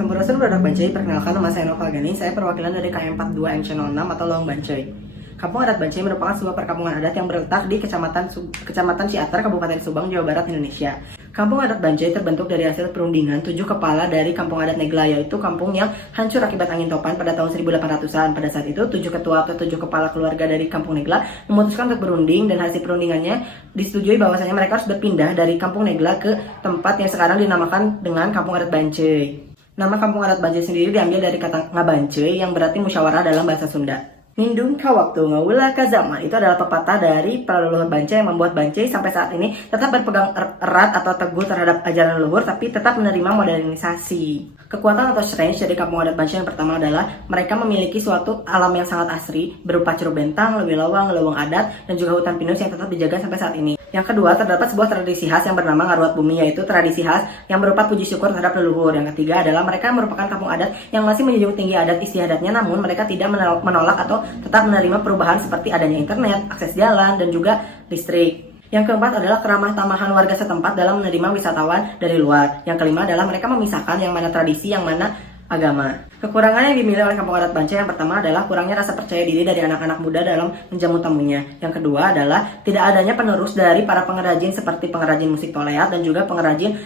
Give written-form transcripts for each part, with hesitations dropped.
Sampurasun Badak Bancai, perkenalkan nama saya Nova Gani, saya perwakilan dari KM42 MC06 atau Lawang Bancai. Kampung adat Bancai merupakan sebuah perkampungan adat yang terletak di Kecamatan Ciater, Kabupaten Subang, Jawa Barat, Indonesia. Kampung adat Bancai terbentuk dari hasil perundingan 7 kepala dari kampung adat Negla, yaitu kampung yang hancur akibat angin topan pada tahun 1800-an. Pada saat itu, 7 ketua atau 7 kepala keluarga dari kampung Negla memutuskan untuk berunding, dan hasil perundingannya disetujui bahwasanya mereka harus berpindah dari kampung Negla ke tempat yang sekarang dinamakan dengan kampung adat Bancai. Nama kampung adat Bancai sendiri diambil dari kata ngabancai yang berarti musyawarah dalam bahasa Sunda. Nindung kawaktu ngawula kazaman itu adalah pepatah dari para leluhur Bancai yang membuat Bancai sampai saat ini tetap berpegang erat atau teguh terhadap ajaran leluhur tapi tetap menerima modernisasi. Kekuatan atau strength dari kampung adat Bancai yang pertama adalah mereka memiliki suatu alam yang sangat asri berupa curug bentang, leweng adat, dan juga hutan pinus yang tetap dijaga sampai saat ini. Yang kedua, terdapat sebuah tradisi khas yang bernama ngaruat bumi, yaitu tradisi khas yang berupa puji syukur terhadap leluhur. Yang ketiga adalah mereka merupakan kampung adat yang masih menjunjung tinggi adat istiadatnya, namun mereka tidak menolak atau tetap menerima perubahan seperti adanya internet, akses jalan, dan juga listrik. Yang keempat adalah keramah tamahan warga setempat dalam menerima wisatawan dari luar. Yang kelima adalah mereka memisahkan yang mana tradisi, yang mana agama. Kekurangan yang dimiliki oleh kampung adat Bancai yang pertama adalah kurangnya rasa percaya diri dari anak-anak muda dalam menjamu tamunya. Yang kedua adalah tidak adanya penerus dari para pengrajin seperti pengrajin musik toleat dan juga pengrajin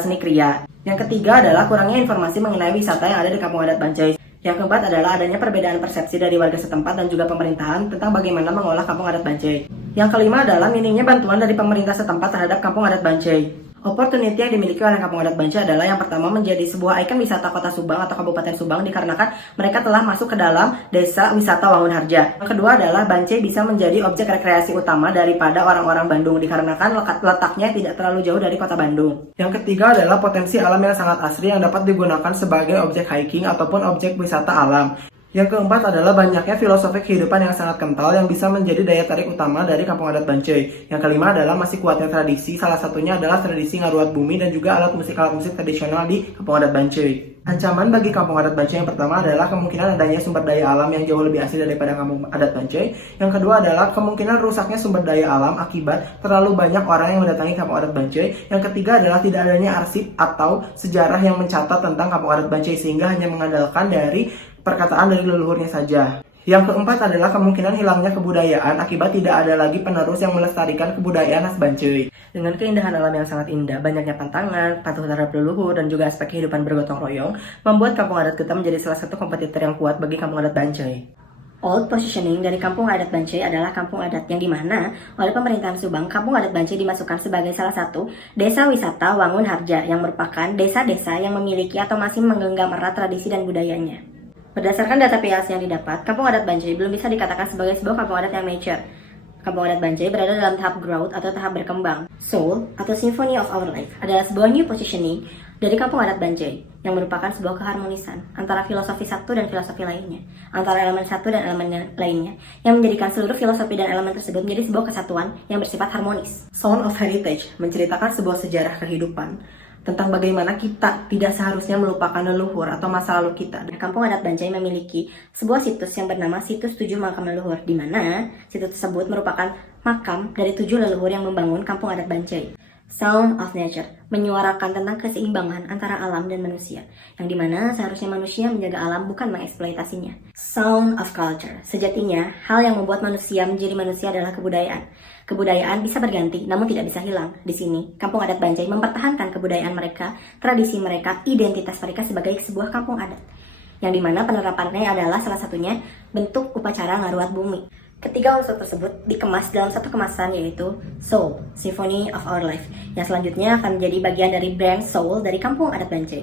seni kriya. Yang ketiga adalah kurangnya informasi mengenai wisata yang ada di kampung adat Bancai. Yang keempat adalah adanya perbedaan persepsi dari warga setempat dan juga pemerintahan tentang bagaimana mengolah kampung adat Bancai. Yang kelima adalah minimnya bantuan dari pemerintah setempat terhadap kampung adat Bancai. Opportunity yang dimiliki oleh kampung adat Bancai adalah yang pertama menjadi sebuah ikon wisata kota Subang atau Kabupaten Subang dikarenakan mereka telah masuk ke dalam desa wisata Wangun Harja. Yang kedua adalah Bancai bisa menjadi objek rekreasi utama daripada orang-orang Bandung dikarenakan letaknya tidak terlalu jauh dari kota Bandung. Yang ketiga adalah potensi alam yang sangat asri yang dapat digunakan sebagai objek hiking ataupun objek wisata alam. Yang keempat adalah banyaknya filosofi kehidupan yang sangat kental yang bisa menjadi daya tarik utama dari kampung adat Bancai. Yang kelima adalah masih kuatnya tradisi, salah satunya adalah tradisi ngaruat bumi dan juga alat musik tradisional di kampung adat Bancai. Ancaman bagi kampung adat Bancai yang pertama adalah kemungkinan adanya sumber daya alam yang jauh lebih asli daripada kampung adat Bancai. Yang kedua adalah kemungkinan rusaknya sumber daya alam akibat terlalu banyak orang yang mendatangi kampung adat Bancai. Yang ketiga adalah tidak adanya arsip atau sejarah yang mencatat tentang kampung adat Bancai sehingga hanya mengandalkan dari perkataan dari leluhurnya saja. Yang keempat adalah kemungkinan hilangnya kebudayaan akibat tidak ada lagi penerus yang melestarikan kebudayaan khas Bancai. Dengan keindahan alam yang sangat indah, banyaknya pantangan, patuh terhadap leluhur, dan juga aspek kehidupan bergotong royong, membuat kampung adat kita menjadi salah satu kompetitor yang kuat bagi kampung adat Bancai. Old positioning dari kampung adat Bancai adalah kampung adat yang dimana oleh pemerintahan Subang, kampung adat Bancai dimasukkan sebagai salah satu desa wisata Wangun Harja yang merupakan desa-desa yang memiliki atau masih menggenggam erat tradisi dan budayanya. Berdasarkan data PLC yang didapat, kampung adat Bancai belum bisa dikatakan sebagai sebuah kampung adat yang mature. Kampung adat Bancai berada dalam tahap growth atau tahap berkembang. Soul atau Symphony of Our Life adalah sebuah new positioning dari kampung adat Bancai yang merupakan sebuah keharmonisan antara filosofi satu dan filosofi lainnya, antara elemen satu dan elemen lainnya, yang menjadikan seluruh filosofi dan elemen tersebut menjadi sebuah kesatuan yang bersifat harmonis. Sound of Heritage menceritakan sebuah sejarah kehidupan tentang bagaimana kita tidak seharusnya melupakan leluhur atau masa lalu kita. Kampung adat Bancai memiliki sebuah situs yang bernama Situs 7 Makam Leluhur, di mana situs tersebut merupakan makam dari 7 leluhur yang membangun kampung adat Bancai. Sound of Nature menyuarakan tentang keseimbangan antara alam dan manusia, yang dimana seharusnya manusia menjaga alam bukan mengeksploitasinya. Sound of Culture, sejatinya hal yang membuat manusia menjadi manusia adalah kebudayaan. Kebudayaan bisa berganti, namun tidak bisa hilang. Di sini, kampung adat Bancai mempertahankan kebudayaan mereka, tradisi mereka, identitas mereka sebagai sebuah kampung adat, yang dimana penerapannya adalah salah satunya bentuk upacara ngaruat bumi. Ketiga unsur tersebut dikemas dalam satu kemasan, yaitu Soul, Symphony of Our Life, yang selanjutnya akan menjadi bagian dari brand Soul dari kampung adat Bancai.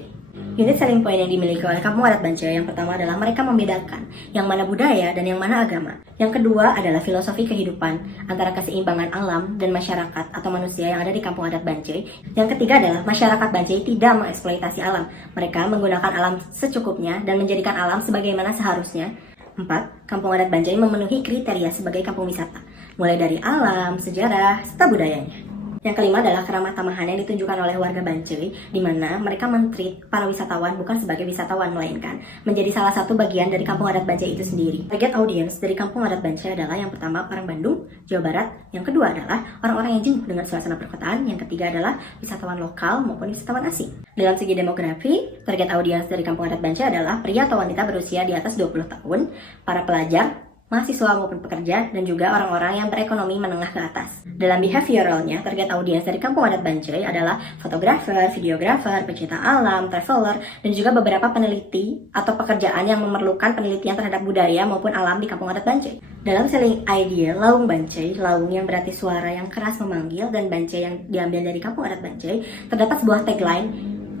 Unit selling point yang dimiliki oleh kampung adat Bancai yang pertama adalah mereka membedakan yang mana budaya dan yang mana agama. Yang kedua adalah filosofi kehidupan antara keseimbangan alam dan masyarakat atau manusia yang ada di kampung adat Bancai. Yang ketiga adalah masyarakat Bancai tidak mengeksploitasi alam. Mereka menggunakan alam secukupnya dan menjadikan alam sebagaimana seharusnya. 4. Kampung adat Bancai memenuhi kriteria sebagai kampung wisata, mulai dari alam, sejarah, serta budayanya. Yang kelima adalah keramah tamahan yang ditunjukkan oleh warga Bancai, di mana mereka men-treat para wisatawan bukan sebagai wisatawan, melainkan menjadi salah satu bagian dari kampung adat Bancai itu sendiri. Target audiens dari kampung adat Bancai adalah yang pertama orang Bandung, Jawa Barat, yang kedua adalah orang-orang yang jenuh dengan suasana perkotaan, yang ketiga adalah wisatawan lokal maupun wisatawan asing. Dalam segi demografi, target audiens dari kampung adat Bancai adalah pria atau wanita berusia di atas 20 tahun, para pelajar, mahasiswa maupun pekerja, dan juga orang-orang yang berekonomi menengah ke atas. Dalam behavioralnya, target audiens dari kampung adat Bancai adalah fotografer, videografer, pecinta alam, traveler, dan juga beberapa peneliti atau pekerjaan yang memerlukan penelitian terhadap budaya maupun alam di kampung adat Bancai. Dalam selling idea Laung Bancai, Laung yang berarti suara yang keras memanggil, dan Bancai yang diambil dari kampung adat Bancai, terdapat sebuah tagline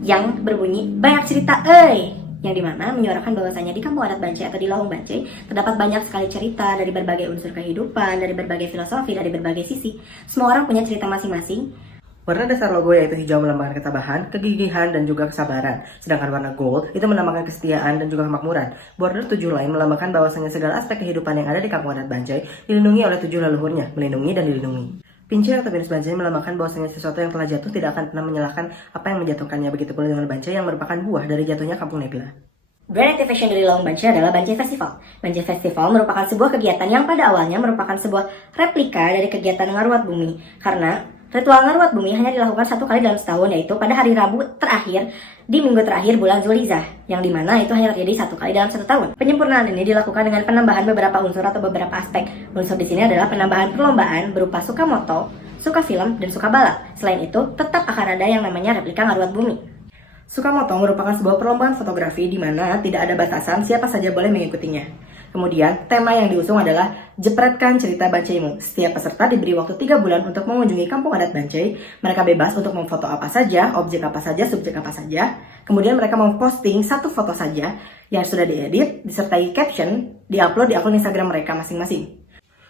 yang berbunyi banyak cerita yang dimana menyuarakan bahwasanya di kampung adat Bancai atau di Laung Bancai terdapat banyak sekali cerita dari berbagai unsur kehidupan, dari berbagai filosofi, dari berbagai sisi. Semua orang punya cerita masing-masing. Warna dasar logo yaitu hijau melambangkan ketabahan, kegigihan, dan juga kesabaran. Sedangkan warna gold itu melambangkan kesetiaan dan juga kemakmuran. Border 7 lain melambangkan bahwasanya segala aspek kehidupan yang ada di kampung adat Bancai dilindungi oleh 7 leluhurnya, melindungi dan dilindungi. Pincir atau Venus Bancai melambangkan bahwasanya sesuatu yang telah jatuh tidak akan pernah menyalahkan apa yang menjatuhkannya. Begitu pula dengan Bancai yang merupakan buah dari jatuhnya Kampung Nebula. Brand activation dari Laung Bancai adalah Bancai Festival. Bancai Festival merupakan sebuah kegiatan yang pada awalnya merupakan sebuah replika dari kegiatan Ngaruat Bumi. Karena ritual Ngaruat Bumi hanya dilakukan 1 kali dalam setahun, yaitu pada hari Rabu terakhir di minggu terakhir bulan Zulhijjah, yang dimana itu hanya terjadi 1 kali dalam 1 tahun. Penyempurnaan ini dilakukan dengan penambahan beberapa unsur atau beberapa aspek. Unsur di sini adalah penambahan perlombaan berupa suka moto, suka film, dan suka balap. Selain itu, tetap akan ada yang namanya replika Ngaruat Bumi. Sukamoto merupakan sebuah perlombaan fotografi di mana tidak ada batasan, siapa saja boleh mengikutinya. Kemudian, tema yang diusung adalah Jepretkan Cerita Bancaimu. Setiap peserta diberi waktu 3 bulan untuk mengunjungi kampung adat Bancai. Mereka bebas untuk memfoto apa saja, objek apa saja, subjek apa saja. Kemudian mereka memposting 1 foto saja yang sudah diedit, disertai caption, diupload di akun Instagram mereka masing-masing.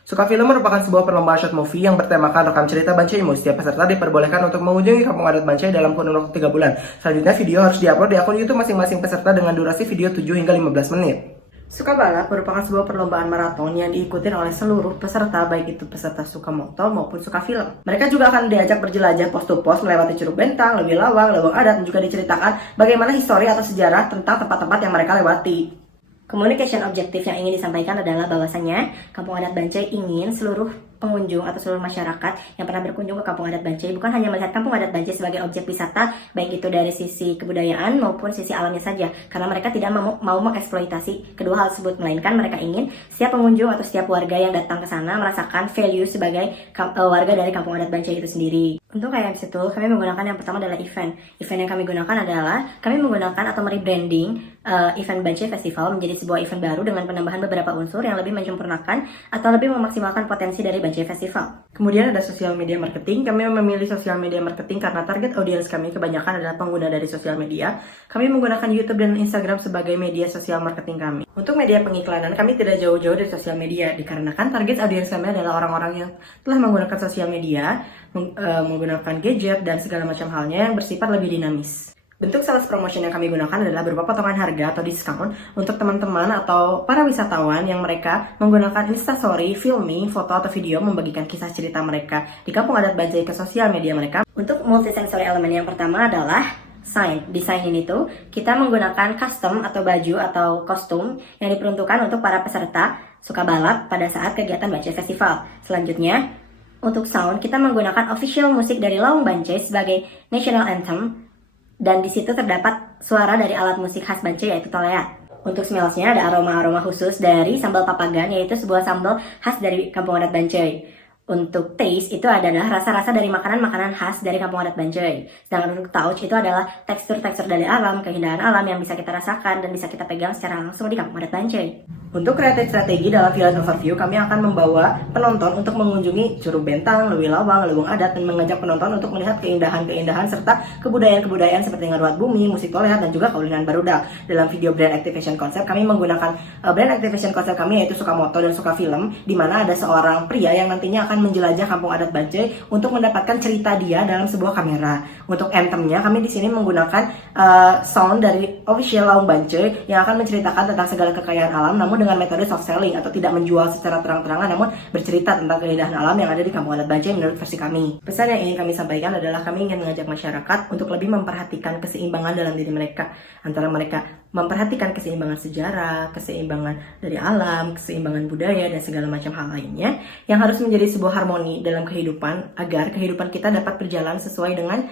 Suka Film merupakan sebuah perlombaan short movie yang bertemakan rekam cerita Bancaimu. Setiap peserta diperbolehkan untuk mengunjungi kampung adat Bancai dalam kurun waktu 3 bulan. Selanjutnya video harus diupload di akun YouTube masing-masing peserta dengan durasi video 7 hingga 15 menit. Suka Balap merupakan sebuah perlombaan maraton yang diikuti oleh seluruh peserta, baik itu peserta suka motor maupun suka film. Mereka juga akan diajak berjelajah pos to pos melewati Curug Bentang, Lewi Lawang, Lewang Adat, dan juga diceritakan bagaimana histori atau sejarah tentang tempat-tempat yang mereka lewati. Communication objektif yang ingin disampaikan adalah bahwasanya Kampung Adat Bancai ingin seluruh pengunjung atau seluruh masyarakat yang pernah berkunjung ke Kampung Adat Bancai bukan hanya melihat Kampung Adat Bancai sebagai objek wisata, baik itu dari sisi kebudayaan maupun sisi alamnya saja, karena mereka tidak mau mengeksploitasi kedua hal tersebut, melainkan mereka ingin setiap pengunjung atau setiap warga yang datang ke sana merasakan value sebagai warga dari Kampung Adat Bancai itu sendiri. Untuk kayak situ, kami menggunakan yang pertama adalah event. Event yang kami gunakan adalah kami menggunakan atau merebranding event Bancai Festival menjadi sebuah event baru dengan penambahan beberapa unsur yang lebih menyempurnakan atau lebih memaksimalkan potensi dari Bancai Festival. Kemudian ada sosial media marketing. Kami memilih sosial media marketing karena target audiens kami kebanyakan adalah pengguna dari sosial media. Kami menggunakan YouTube dan Instagram sebagai media sosial marketing kami. Untuk media pengiklanan, kami tidak jauh-jauh dari sosial media dikarenakan target audiens kami adalah orang-orang yang telah menggunakan sosial media, menggunakan gadget dan segala macam halnya yang bersifat lebih dinamis. Bentuk sales promotion yang kami gunakan adalah berupa potongan harga atau diskon untuk teman-teman atau para wisatawan yang mereka menggunakan Instastory, filming, foto atau video membagikan kisah cerita mereka di Kampung Adat Bancai ke sosial media mereka. Untuk multisensory elemen yang pertama adalah sign. Desain ini tuh kita menggunakan custom atau baju atau kostum yang diperuntukkan untuk para peserta suka balap pada saat kegiatan Bancai Festival. Selanjutnya, untuk sound kita menggunakan official musik dari Laung Bancai sebagai national anthem. Dan di situ terdapat suara dari alat musik khas Bancai yaitu toleat. Untuk smellsnya ada aroma-aroma khusus dari sambal papagan, yaitu sebuah sambal khas dari Kampung Adat Bancai. Untuk taste itu adalah rasa-rasa dari makanan-makanan khas dari Kampung Adat Bancai. Sedangkan untuk touch itu adalah tekstur-tekstur dari alam, keindahan alam yang bisa kita rasakan dan bisa kita pegang secara langsung di Kampung Adat Bancai. Untuk kreatif strategi dalam village overview, kami akan membawa penonton untuk mengunjungi Curug Bentang, Lewi Lawang, Lewang Adat, dan mengajak penonton untuk melihat keindahan-keindahan serta kebudayaan-kebudayaan seperti Ngaruat Bumi, musik tolehat, dan juga kaulinan barudak. Dalam video brand activation concept, kami menggunakan brand activation concept kami yaitu suka moto dan suka film, di mana ada seorang pria yang nantinya akan menjelajah Kampung Adat Bancai untuk mendapatkan cerita dia dalam sebuah kamera. Untuk anthemnya, kami di sini menggunakan sound dari official Laung Bancai yang akan menceritakan tentang segala kekayaan alam, namun dengan metode soft selling atau tidak menjual secara terang-terangan, namun bercerita tentang keindahan alam yang ada di Kampung Adat Bancai menurut versi kami. Pesan yang ingin kami sampaikan adalah kami ingin mengajak masyarakat untuk lebih memperhatikan keseimbangan dalam diri mereka, antara mereka memperhatikan keseimbangan sejarah, keseimbangan dari alam, keseimbangan budaya, dan segala macam hal lainnya yang harus menjadi sebuah harmoni dalam kehidupan agar kehidupan kita dapat berjalan sesuai dengan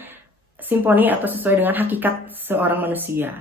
simfoni atau sesuai dengan hakikat seorang manusia.